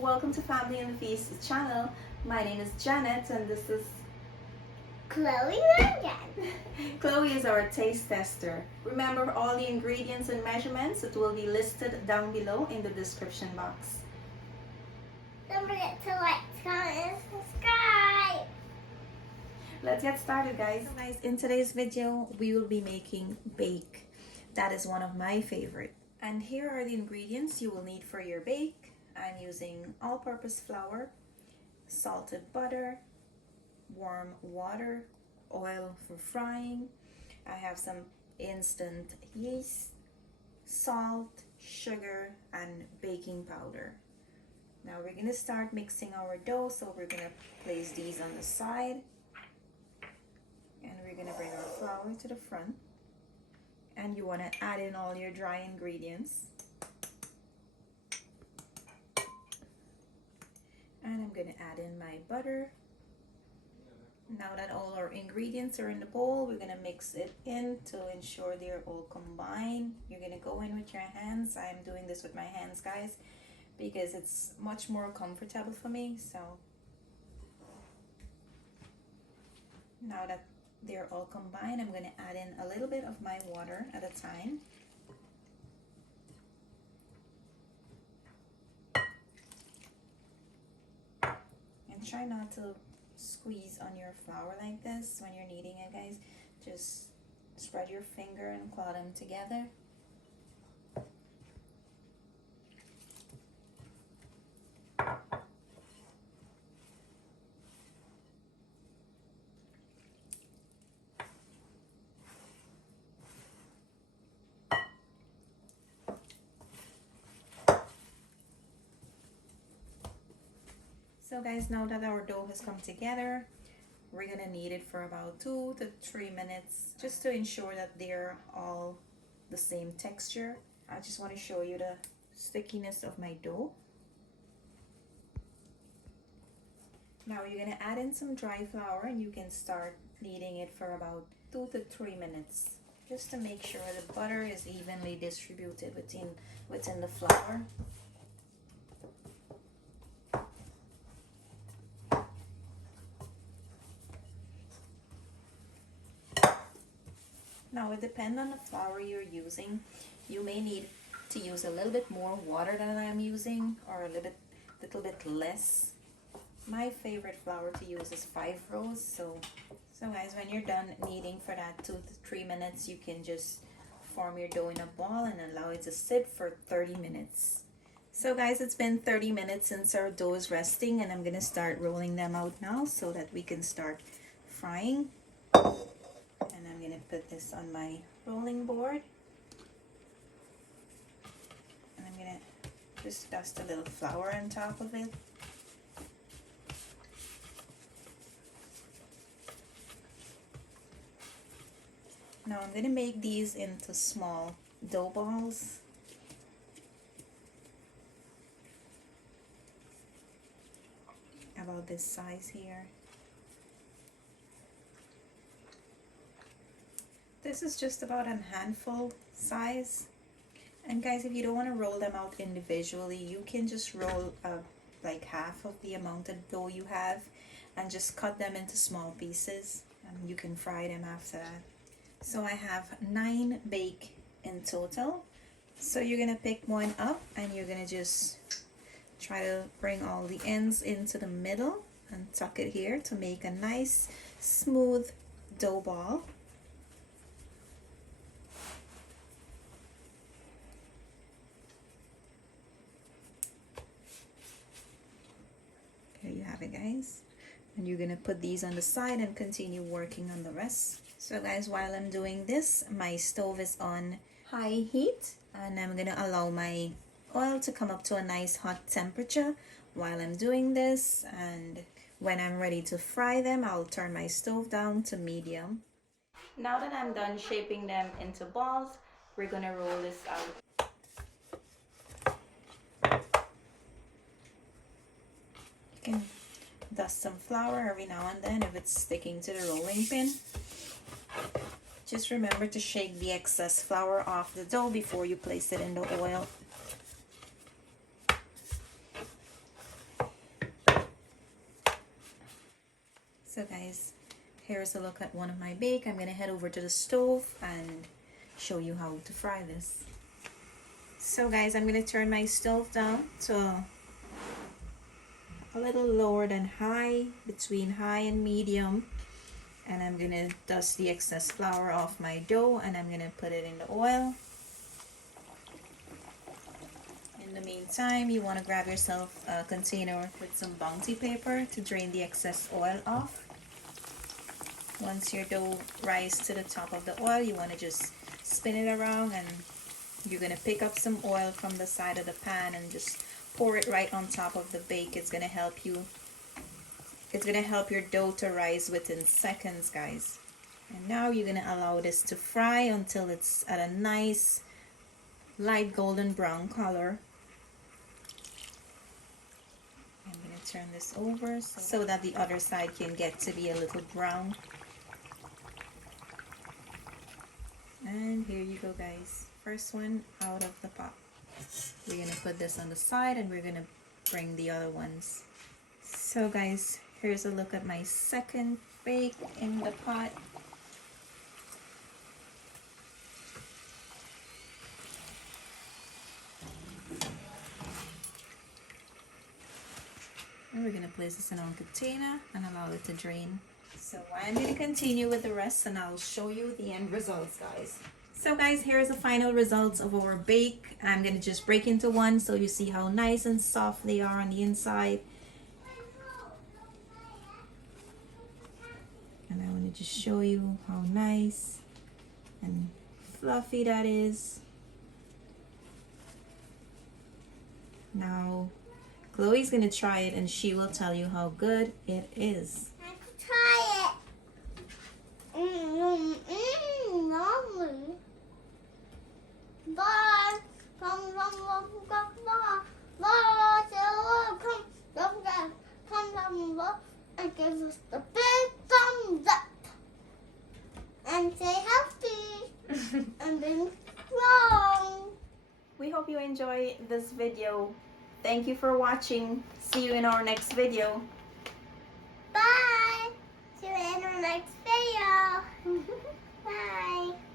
Welcome to Family and Feast channel. My name is Janet and this is Chloe Rangan. Chloe is our taste tester. Remember all the ingredients and measurements, it will be listed down below in the description box. Don't forget to like, comment, and subscribe. Let's get started, guys. So guys, in today's video, we will be making bake. That is one of my favorite. And here are the ingredients you will need for your bake. I'm using all-purpose flour, salted butter, warm water, oil for frying. I have some instant yeast, salt, sugar, and baking powder. Now we're gonna start mixing our dough, so we're gonna place these on the side. And we're gonna bring our flour to the front. And you wanna add in all your dry ingredients. And I'm gonna add in my butter. Now that all our ingredients are in the bowl, we're gonna mix it in to ensure they're all combined. You're gonna go in with your hands. I'm doing this with my hands, guys, because it's much more comfortable for me. So now that they're all combined, I'm gonna add in a little bit of my water at a time. And try not to squeeze on your flour like this when you're kneading it, guys. Just spread your finger and claw them together. So guys, now that our dough has come together, we're gonna knead it for about 2 to 3 minutes just to ensure that they're all the same texture. I just want to show you the stickiness of my dough. Now you're gonna add in some dry flour and you can start kneading it for about 2 to 3 minutes just to make sure the butter is evenly distributed within the flour. Now it depends on the flour you're using. You may need to use a little bit more water than I'm using, or a little bit less. My favorite flour to use is 5 rows. So guys, when you're done kneading for that 2 to 3 minutes, you can just form your dough in a ball and allow it to sit for 30 minutes. So guys, it's been 30 minutes since our dough is resting, and I'm gonna start rolling them out now so that we can start frying. And I'm gonna put this on my rolling board. And I'm gonna just dust a little flour on top of it. Now I'm gonna make these into small dough balls. About this size here. This is just about a handful size. And guys, if you don't want to roll them out individually, you can just roll like half of the amount of dough you have and just cut them into small pieces, and you can fry them after that. So I have 9 bake in total. So you're gonna pick one up and you're gonna just try to bring all the ends into the middle and tuck it here to make a nice smooth dough ball. There you have it, guys. And you're gonna put these on the side and continue working on the rest. So guys, while I'm doing this, my stove is on high heat, and I'm gonna allow my oil to come up to a nice hot temperature while I'm doing this. And when I'm ready to fry them, I'll turn my stove down to medium. Now that I'm done shaping them into balls, we're gonna roll this out. You can dust some flour every now and then if it's sticking to the rolling pin. Just remember to shake the excess flour off the dough before you place it in the oil. So guys, here's a look at one of my bake. I'm gonna head over to the stove and show you how to fry this. So guys, I'm gonna turn my stove down to a little lower than high, between high and medium, and I'm gonna dust the excess flour off my dough and I'm gonna put it in the oil. In the meantime, you want to grab yourself a container with some bounty paper to drain the excess oil off. Once your dough rises to the top of the oil, you want to just spin it around, and you're going to pick up some oil from the side of the pan and just pour it right on top of the bake. It's going to help you. It's going to help your dough to rise within seconds, guys. And now you're going to allow this to fry until it's at a nice light golden brown color. I'm going to turn this over so that the other side can get to be a little brown. And here you go, guys. First one out of the pot. We're going to put this on the side and we're going to bring the other ones. So guys, here's a look at my second bake in the pot. And we're going to place this in our container and allow it to drain. So I'm going to continue with the rest and I'll show you the end results, guys. So guys, here's the final results of our bake. I'm going to just break into one so you see how nice and soft they are on the inside. And I want to just show you how nice and fluffy that is. Now Chloe's gonna try it and she will tell you how good it is. I have to try it. Lovely. Bye. And give us the big thumbs up. And stay healthy. And be strong. We hope you enjoy this video. Thank you for watching. See you in our next video. Bye. See you in our next video. Bye.